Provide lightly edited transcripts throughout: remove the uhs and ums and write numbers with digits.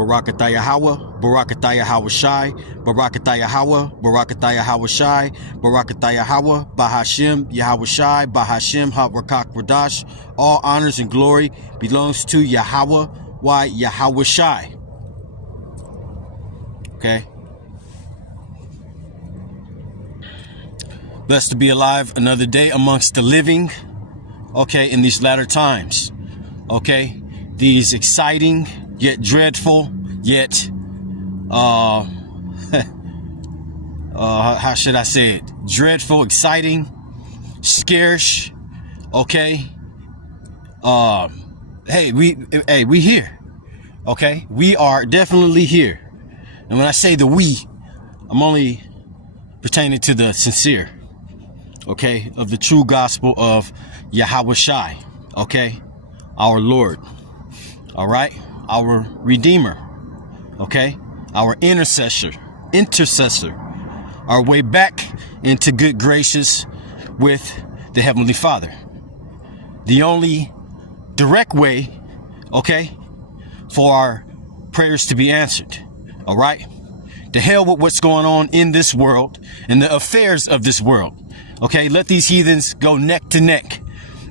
Barakatah Yahweh, Barakatah Yahweh Shai, Barakatah Yahweh, Barakatah Yahweh Shai, Barakatah Yahweh, Bahashem Yahweh Shai, Bahashem HaRakak Radash. All honors and glory belongs to Yahweh, why Yahweh Shai. Okay. Blessed to be alive another day amongst the living. Okay, in these latter times. Okay, these exciting yet dreadful yet how should I say it? Dreadful, exciting, scarce. Okay. Hey, we here. Okay, we are definitely here. And when I say the we, I'm only pertaining to the sincere. Okay, of the true gospel of Yahweh Shai, okay, our Lord, all right, our Redeemer, okay, our intercessor, our way back into good graces with the Heavenly Father. The only direct way, okay, for our prayers to be answered, all right. To hell with what's going on in this world and the affairs of this world. Okay, let these heathens go neck to neck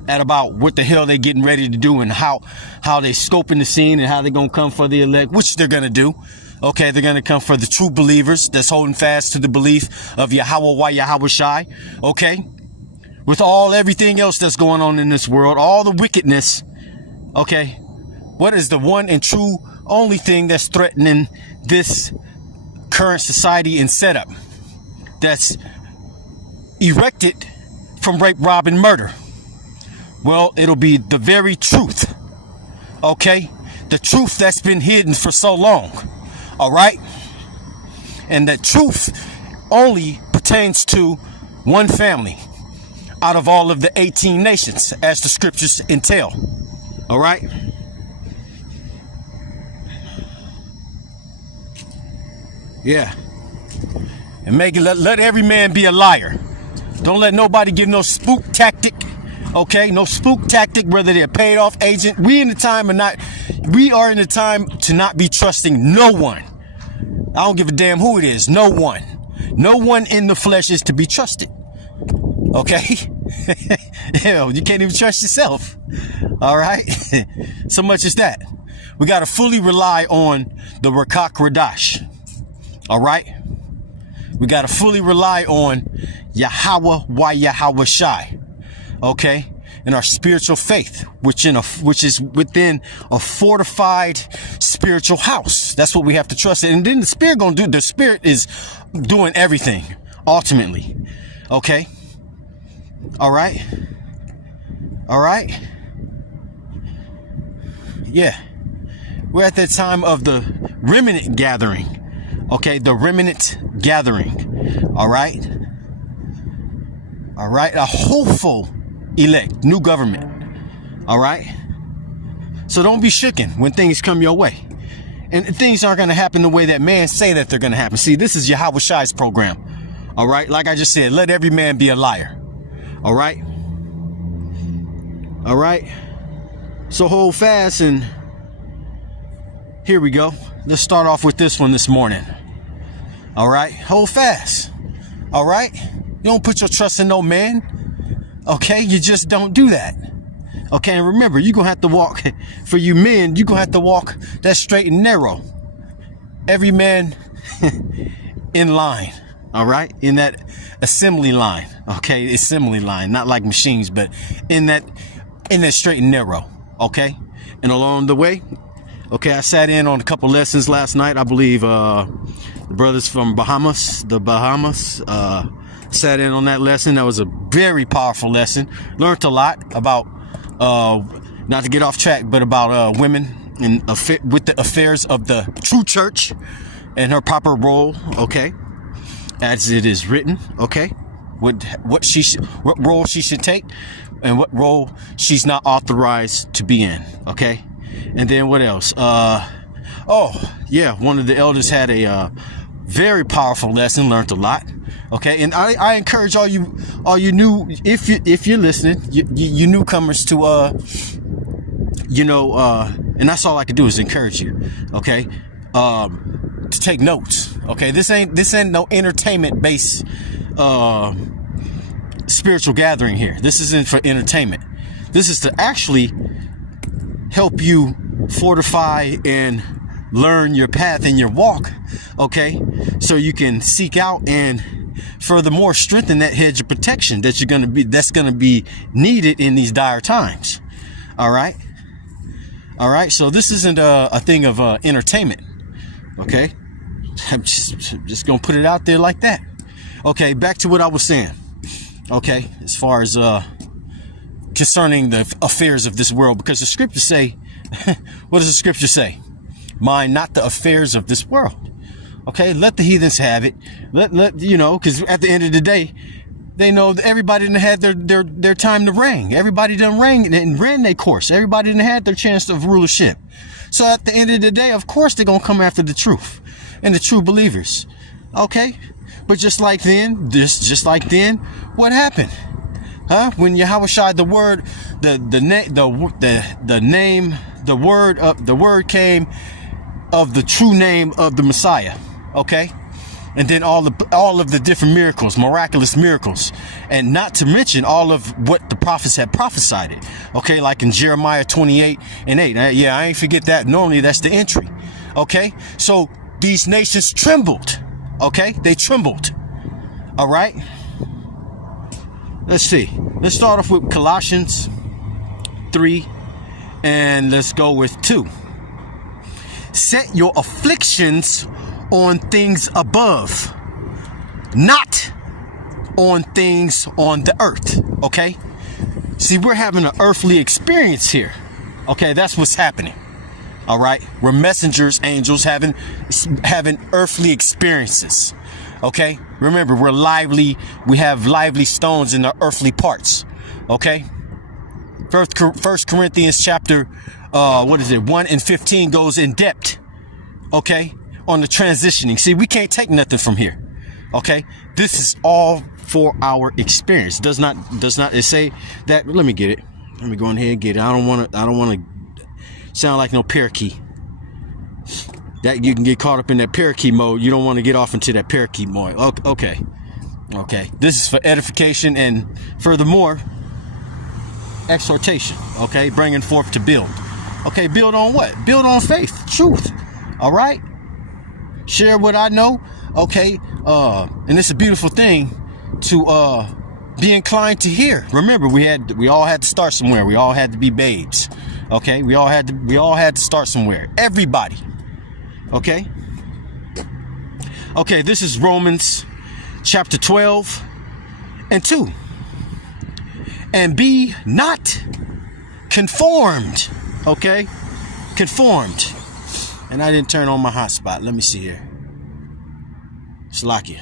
at about what the hell they getting ready to do and how they scoping the scene and how they gonna come for the elect, which they're gonna do. Okay, they're gonna come for the true believers that's holding fast to the belief of Yahweh, why Yahweh Shai. Okay, with everything else that's going on in this world, all the wickedness. Okay, what is the one and true only thing that's threatening this current society and setup that's erected from rape, rob, and murder? Well, it'll be the very truth. Okay? The truth that's been hidden for so long. All right? And that truth only pertains to one family out of all of the 18 nations, as the scriptures entail. All right? Yeah. And make it, let every man be a liar. Don't let nobody give no spook tactic. Okay, no spook tactic, whether they're paid off agent. We are in the time to not be trusting no one. I don't give a damn who it is. No one. No one in the flesh is to be trusted. Okay? Hell, you can't even trust yourself. All right? So much as that. We got to fully rely on the Rakak Radash. All right? We got to fully rely on Yahweh, why Yahweh Shai. Okay? In our spiritual faith, which is within a fortified spiritual house. That's what we have to trust in. And then the Spirit is doing everything, ultimately. Okay? All right? All right? Yeah. We're at that time of the remnant gathering. Okay, the remnant gathering. All right? All right? A hopeful elect, new government. All right? So don't be shooken when things come your way. And things aren't going to happen the way that man say that they're going to happen. See, this is Yahweh Shai's program. All right? Like I just said, let every man be a liar. All right? All right? So hold fast, and here we go. Let's start off with this one this morning. All right? Hold fast. All right? You don't put your trust in no man. Okay? You just don't do that. Okay? And remember, you're going to have to walk, for you men, you're going to have to walk that straight and narrow. Every man in line. All right? In that assembly line. Okay? Assembly line. Not like machines, but in that straight and narrow. Okay? And along the way, okay, I sat in on a couple lessons last night. I believe the brothers from the Bahamas, sat in on that lesson. That was a very powerful lesson. Learned a lot about, not to get off track, but about women and with the affairs of the true church and her proper role, okay, as it is written, okay, what role she should take and what role she's not authorized to be in, okay. And then what else? Oh yeah, one of the elders had a very powerful lesson. Learned a lot. Okay, and I encourage all you new, if you're listening, you newcomers to and that's all I can do is encourage you. Okay, to take notes. Okay, this ain't no entertainment based spiritual gathering here. This isn't for entertainment. This is to actually help you fortify and learn your path and your walk, okay, so you can seek out and furthermore strengthen that hedge of protection that's gonna be needed in these dire times. All right, so this isn't a thing of entertainment, okay. I'm just gonna put it out there like that. Okay, back to what I was saying. Okay, as far as concerning the affairs of this world, because the scriptures say, what does the scripture say? Mind not the affairs of this world. Okay, let the heathens have it. Let you know, because at the end of the day, they know that everybody done had their time to reign. Everybody done reign and ran their course. Everybody done had their chance of rulership. So at the end of the day, of course, they're gonna come after the truth and the true believers. Okay, but just like then, what happened? Huh? When Yahushua, the word came of the true name of the Messiah. Okay, and then all of the different miracles, miraculous miracles, and not to mention all of what the prophets had prophesied it. Okay, like in Jeremiah 28:8. Yeah, I ain't forget that. Normally that's the entry. Okay, so these nations trembled. Okay, they trembled. All right. Let's see. Let's start off with Colossians 3, and let's go with 2. Set your afflictions on things above, not on things on the earth. Okay? See, we're having an earthly experience here. Okay, that's what's happening. All right? We're messengers, angels, having earthly experiences. Okay? Remember, we have lively stones in the earthly parts. Okay? First Corinthians chapter 1 and 15 goes in depth. Okay? On the transitioning. See, we can't take nothing from here. Okay? This is all for our experience. Does not it say that? Let me get it. Let me go ahead and get it. I don't want to sound like no parakeet. That you can get caught up in that parakeet mode. You don't want to get off into that parakeet mode. Okay. This is for edification and furthermore exhortation. Okay, bringing forth to build. Okay, build on what? Build on faith, truth. All right. Share what I know. Okay. And it's a beautiful thing to be inclined to hear. Remember, we all had to start somewhere. We all had to be babes. Okay, we all had to start somewhere. Everybody. Okay, this is Romans chapter 12 and 2. And be not conformed. Okay, conformed. And I didn't turn on my hotspot. Let me see here. Slakia.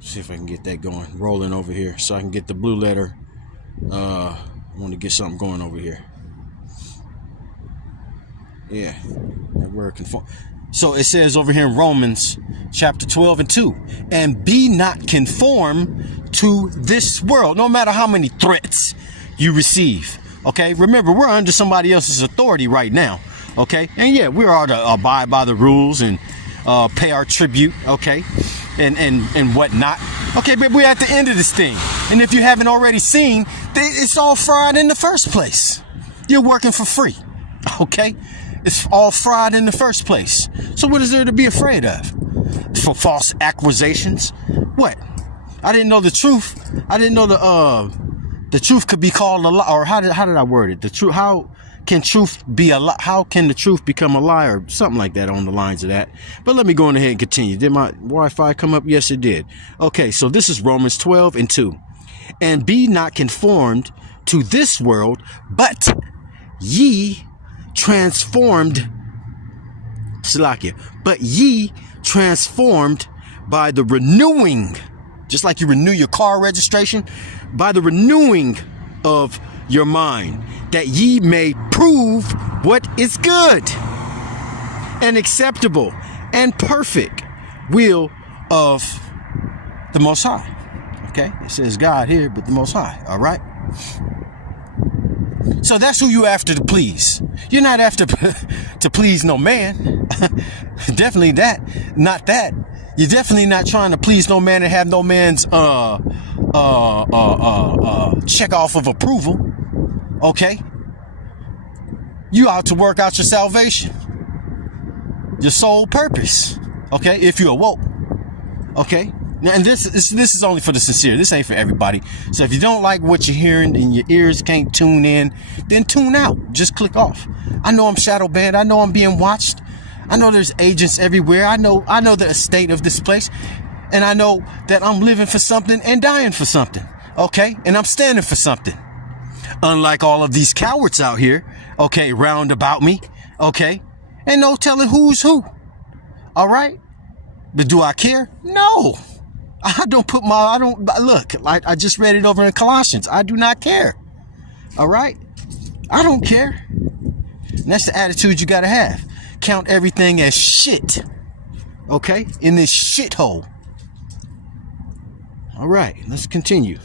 See if I can get that going, rolling over here, so I can get the blue letter. I want to get something going over here. Yeah, that word conform. So it says over here in Romans chapter 12 and 2, and be not conformed to this world, no matter how many threats you receive. Okay, remember, we're under somebody else's authority right now. Okay, and yeah, we are to abide by the rules and pay our tribute. Okay, and whatnot. Okay, but we're at the end of this thing, and if you haven't already seen, it's all fraud in the first place. You're working for free. Okay. It's all fraud in the first place. So what is there to be afraid of? For false accusations? What? I didn't know the truth. I didn't know the truth could be called a lie. Or how did I word it? The truth. How can truth be a lie? How can the truth become a lie, or something like that on the lines of that? But let me go on ahead and continue. Did my Wi-Fi come up? Yes, it did. Okay, so this is Romans 12 and 2. And be not conformed to this world, but ye transformed, Salakia, but ye transformed by the renewing, just like you renew your car registration, by the renewing of your mind, that ye may prove what is good and acceptable and perfect will of the Most High. Okay, it says God here, but the Most High. All right. So that's who you after to please. You're not after to please no man. Definitely not that. You're definitely not trying to please no man and have no man's check off of approval. Okay? You out to work out your salvation, your sole purpose. Okay? If you're awoke. Okay? And this is only for the sincere. This ain't for everybody. So if you don't like what you're hearing and your ears can't tune in, then tune out. Just click off. I know I'm shadow banned. I know I'm being watched. I know there's agents everywhere. I know the estate of this place. And I know that I'm living for something and dying for something. Okay? And I'm standing for something. Unlike all of these cowards out here, okay, round about me. Okay? And no telling who's who. All right? But do I care? No. Look, I just read it over in Colossians. I do not care. All right? I don't care. And that's the attitude you got to have. Count everything as shit. Okay? In this shithole. All right, let's continue.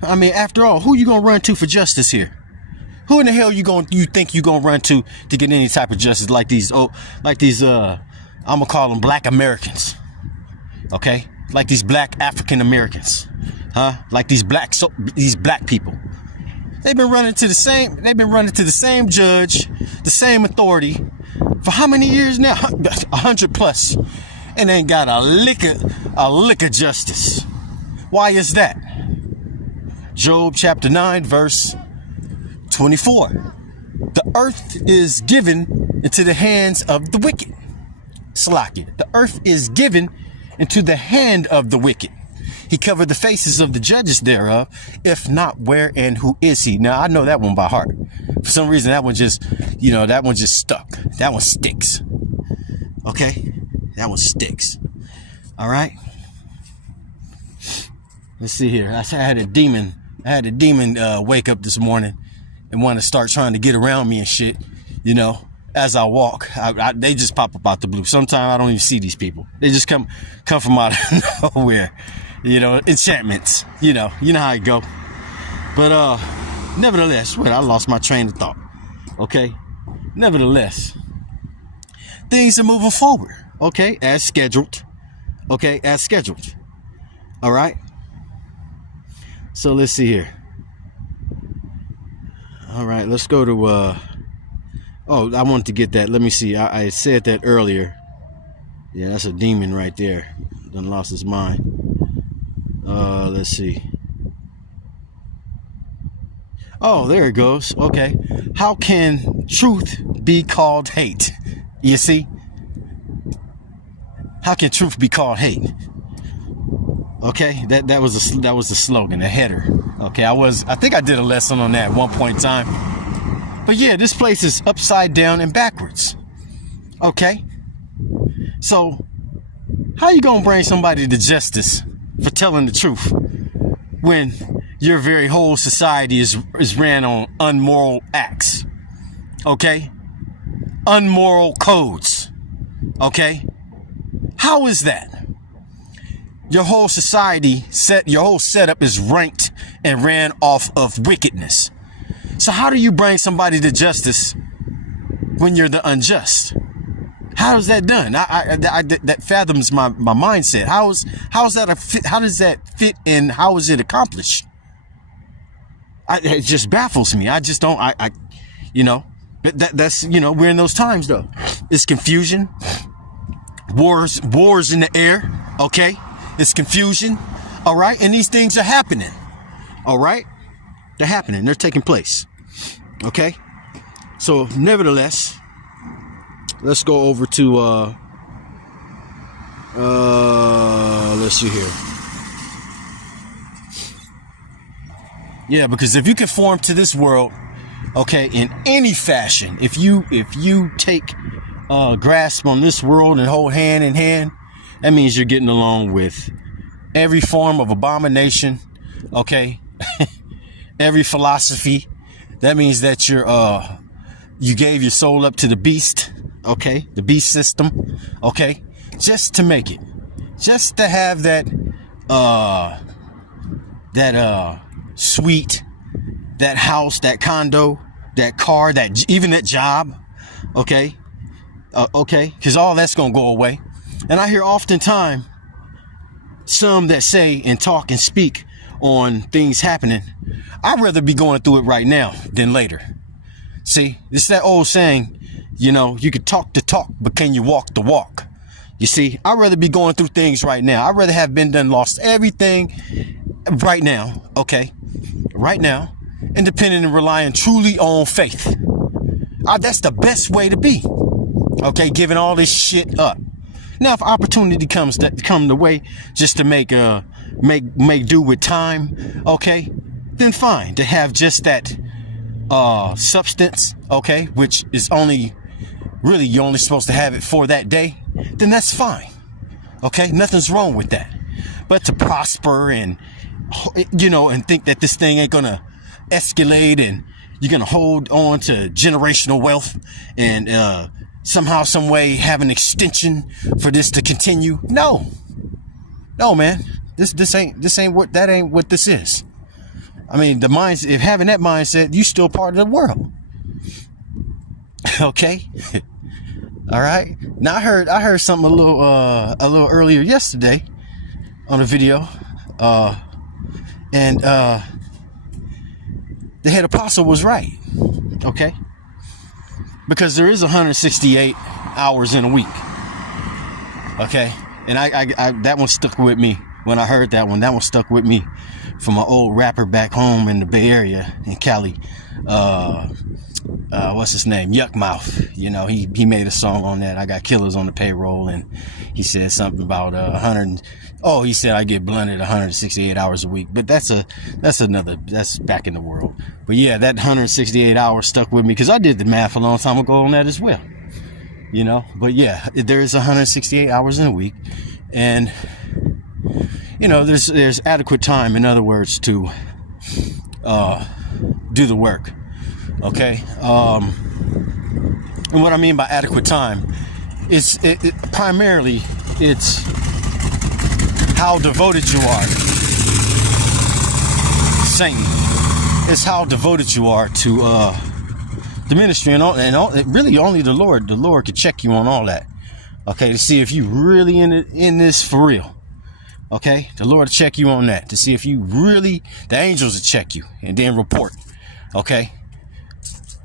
I mean, after all, who you going to run to for justice here? Who in the hell you think you going to run to get any type of justice like these I'm going to call them black Americans. Okay? Like these black African Americans. Huh? Like these black people. They've been running to the same judge, the same authority for how many years now? 100 plus. And ain't got a lick of justice. Why is that? Job chapter 9 verse 24. The earth is given into the hands of the wicked. Slakia. The earth is given into the hand of the wicked. He covered the faces of the judges thereof. If not, where and who is he? Now, I know that one by heart. For some reason, that one just stuck. That one sticks. Okay? That one sticks. All right? Let's see here. I had a demon wake up this morning and want to start trying to get around me and shit, as I walk. They just pop up out the blue. Sometimes I don't even see these people. They just come from out of nowhere. Enchantments. You know how it go. But nevertheless, I lost my train of thought. Okay? Nevertheless, things are moving forward. Okay? As scheduled. Okay? As scheduled. All right? So let's see here. All right, let's go to I wanted to get that. Let me see. I said that earlier. Yeah, that's a demon right there. Done lost his mind. Let's see. Oh, there it goes. Okay. How can truth be called hate? You see? How can truth be called hate? Okay, that was the slogan, a header. Okay, I think I did a lesson on that at one point in time. But yeah, this place is upside down and backwards. Okay? So, how you gonna bring somebody to justice for telling the truth when your very whole society is ran on unmoral acts? Okay? Unmoral codes. Okay? How is that? Your whole society, your whole setup is ranked and ran off of wickedness. So how do you bring somebody to justice when you're the unjust? How is that done? That fathoms my mindset. How does that fit and how is it accomplished? It just baffles me. I just don't, but that's, we're in those times though. It's confusion, wars in the air. Okay. It's confusion. All right. And these things are happening. All right. They're happening. They're taking place. Okay. So nevertheless, let's go over to, let's see here. Yeah, because if you conform to this world, okay, in any fashion, if you take grasp on this world and hold hand in hand, that means you're getting along with every form of abomination, okay? Every philosophy. That means that you gave your soul up to the beast, okay? The beast system, okay? Just to make it. Just to have that sweet that house, that condo, that car, even that job. Okay. Okay. Because all that's going to go away. And I hear oftentimes some that say and talk and speak on things happening. I'd rather be going through it right now than later. See, it's that old saying, you know, you can talk the talk, but can you walk the walk? You see, I'd rather be going through things right now. I'd rather have been done, lost everything right now. Okay. Right now. And depending and relying truly on faith. That's the best way to be. Okay. Giving all this shit up. Now, if opportunity come the way just to make do with time. Okay. Then fine. To have just that substance. Okay. Which is really, you're only supposed to have it for that day, then that's fine. Okay, nothing's wrong with that. But to prosper and, you know, and think that this thing ain't gonna escalate and you're gonna hold on to generational wealth and somehow, some way have an extension for this to continue. No, man, this ain't what this is. I mean, if having that mindset, you still part of the world. Okay. All right. Now I heard something a little earlier yesterday on a video, and the head apostle was right. Okay. Because there is 168 hours in a week. Okay. And I that one stuck with me when I heard that one. That one stuck with me from an old rapper back home in the Bay Area in Cali. What's his name? Yuck Mouth. You know, he made a song on that. I got killers on the payroll, and he said something about 100. Oh, he said I get blunted 168 hours a week, but that's back in the world. But yeah, that 168 hours stuck with me because I did the math a long time ago on that as well. You know, but yeah, there is 168 hours in a week, and you know, there's adequate time, in other words, to do the work. Okay. And what I mean by adequate time is primarily it's how devoted you are. Satan. It's how devoted you are to the ministry and all, really only the Lord could check you on all that. Okay, to see if you really in this for real. Okay, the Lord will check you on that to see if you really. The angels will check you and then report. Okay.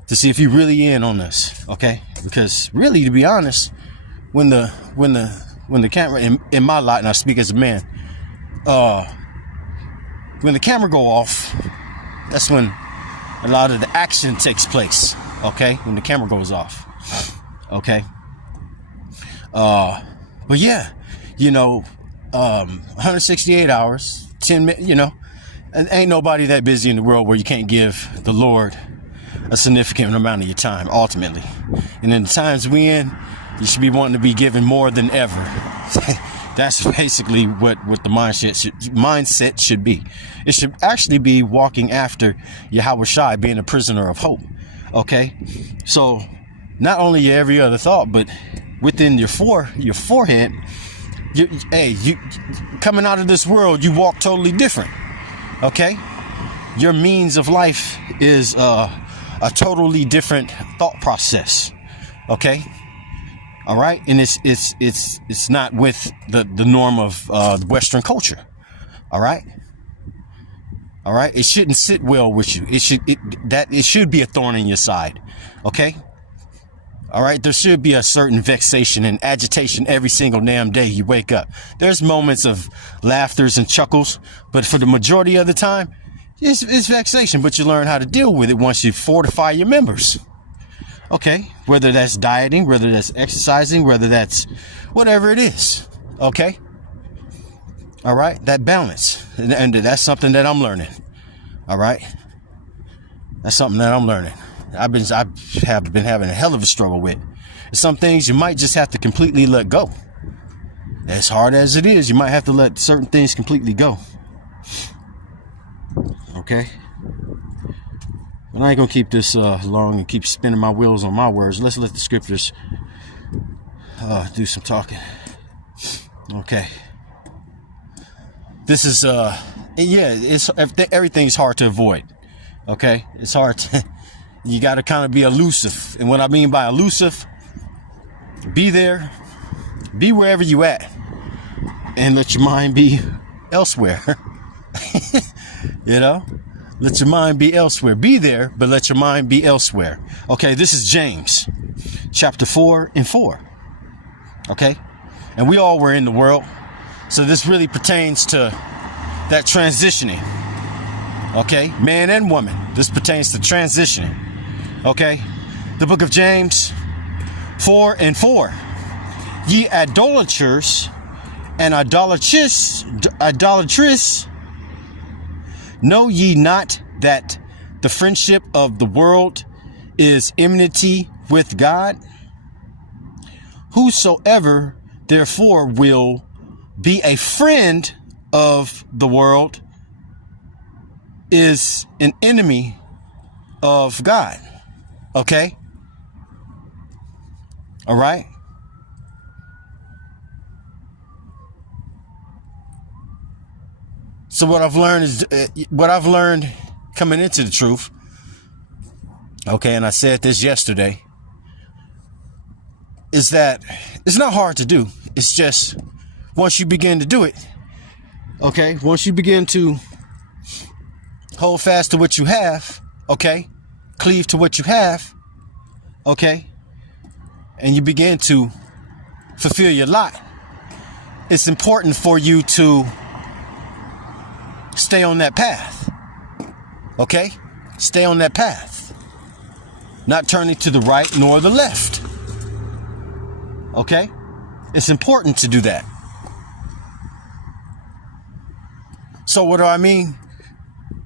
To see if you really in on this, okay? Because really, to be honest, when the camera in my lot, and I speak as a man, when the camera go off, that's when a lot of the action takes place, okay? When the camera goes off, okay? But yeah, you know, 168 hours, 10 minutes, you know, and ain't nobody that busy in the world where you can't give the Lord a significant amount of your time, ultimately. And in the times we in, you should be wanting to be given more than ever. That's basically what the mindset should be. It should actually be walking after Yahweh Shai, being a prisoner of hope. Okay? So, not only your every other thought, but within your forehead, you coming out of this world, you walk totally different. Okay? Your means of life is a totally different thought process. Okay. All right. And it's not with the norm of the Western culture. All right. All right. It shouldn't sit well with you. It should be a thorn in your side. Okay. All right. There should be a certain vexation and agitation every single damn day you wake up. There's moments of laughters and chuckles, but for the majority of the time, it's vexation, but you learn how to deal with it once you fortify your members. Okay. Whether that's dieting, whether that's exercising, whether that's whatever it is. Okay. All right. That balance. And that's something that I'm learning. All right. That's something that I'm learning. I have been having a hell of a struggle with. Some things you might just have to completely let go. As hard as it is, you might have to let certain things completely go. Okay, but I ain't gonna keep this long and keep spinning my wheels on my words. Let's let the scriptures do some talking. Okay, this is everything's hard to avoid. Okay, it's hard to, you got to kind of be elusive. And what I mean by elusive, be there, be wherever you at, and let your mind be elsewhere. You know, let your mind be elsewhere. Be there, but let your mind be elsewhere. Okay, this is James chapter 4:4. Okay, and we all were in the world. So this really pertains to that transitioning. Okay, man and woman. This pertains to transitioning. Okay, the book of James 4:4. Ye idolaters and idolatrous, know ye not that the friendship of the world is enmity with God? Whosoever therefore will be a friend of the world is an enemy of God. Okay? All right? So what I've learned coming into the truth, okay, and I said this yesterday, is that it's not hard to do. It's just once you begin to do it, okay, once you begin to hold fast to what you have, okay, cleave to what you have, okay, and you begin to fulfill your lot, it's important for you to stay on that path. Okay? Stay on that path. Not turning to the right nor the left. Okay? It's important to do that. So what do I mean?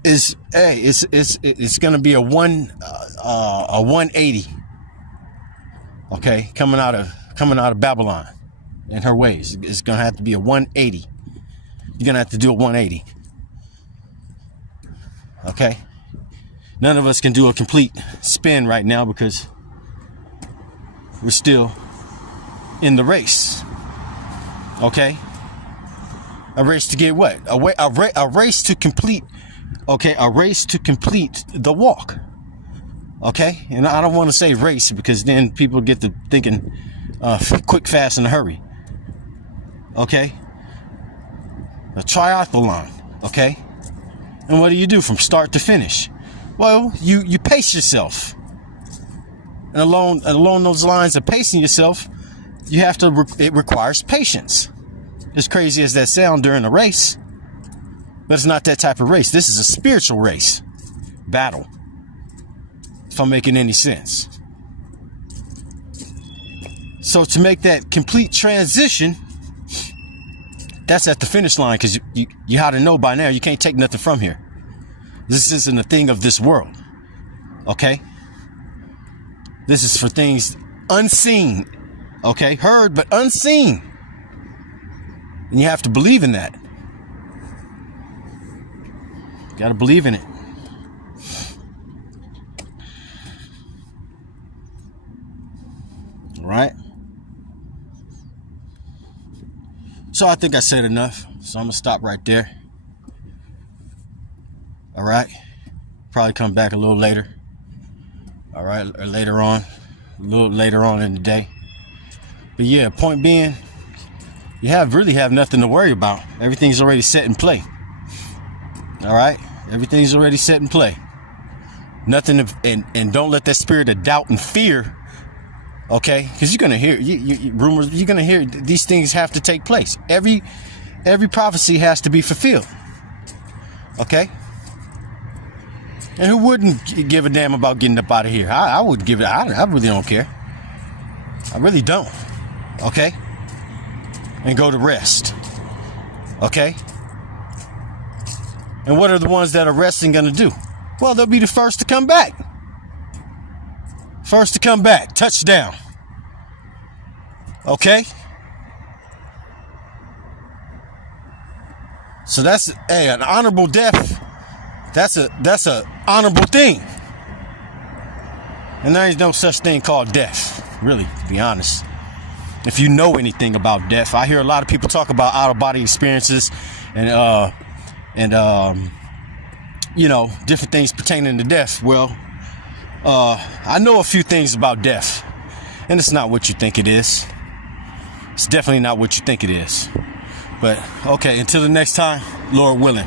Is hey, it's going to be a 180. Okay? Coming out of Babylon and her ways. It's going to have to be a 180. You're going to have to do a 180. Okay, none of us can do a complete spin right now because we're still in the race. Okay, a race to get what? A race to complete. Okay, a race to complete the walk. Okay, and I don't want to say race because then people get to thinking quick, fast, in a hurry. Okay, a triathlon. Okay. And what do you do from start to finish? Well, you pace yourself. And along those lines of pacing yourself, it requires patience. As crazy as that sounds during a race, but it's not that type of race. This is a spiritual race. Battle. If I'm making any sense. So to make that complete transition, that's at the finish line, because you ought to know by now you can't take nothing from here. This isn't a thing of this world. Okay? This is for things unseen. Okay? Heard, but unseen. And you have to believe in that. You got to believe in it. All right? So I think I said enough. So I'm going to stop right there. All right. Probably come back a little later. All right. Or later on. A little later on in the day. But yeah, point being, you really have nothing to worry about. Everything's already set in play. All right. Everything's already set in play. Nothing. And don't let that spirit of doubt and fear. Okay, because you're gonna hear rumors. You're gonna hear these things have to take place. Every prophecy has to be fulfilled. Okay, and who wouldn't give a damn about getting up out of here? I wouldn't give it. I really don't care. I really don't. Okay, and go to rest. Okay, and what are the ones that are resting gonna do? Well, they'll be the first to come back. First to come back, touchdown. Okay? So that's an honorable death. That's a honorable thing. And there ain't no such thing called death, really, to be honest. If you know anything about death, I hear a lot of people talk about out-of-body experiences and different things pertaining to death. Well, I know a few things about death, and it's not what you think it is. It's definitely not what you think it is. But okay, until the next time, Lord willing.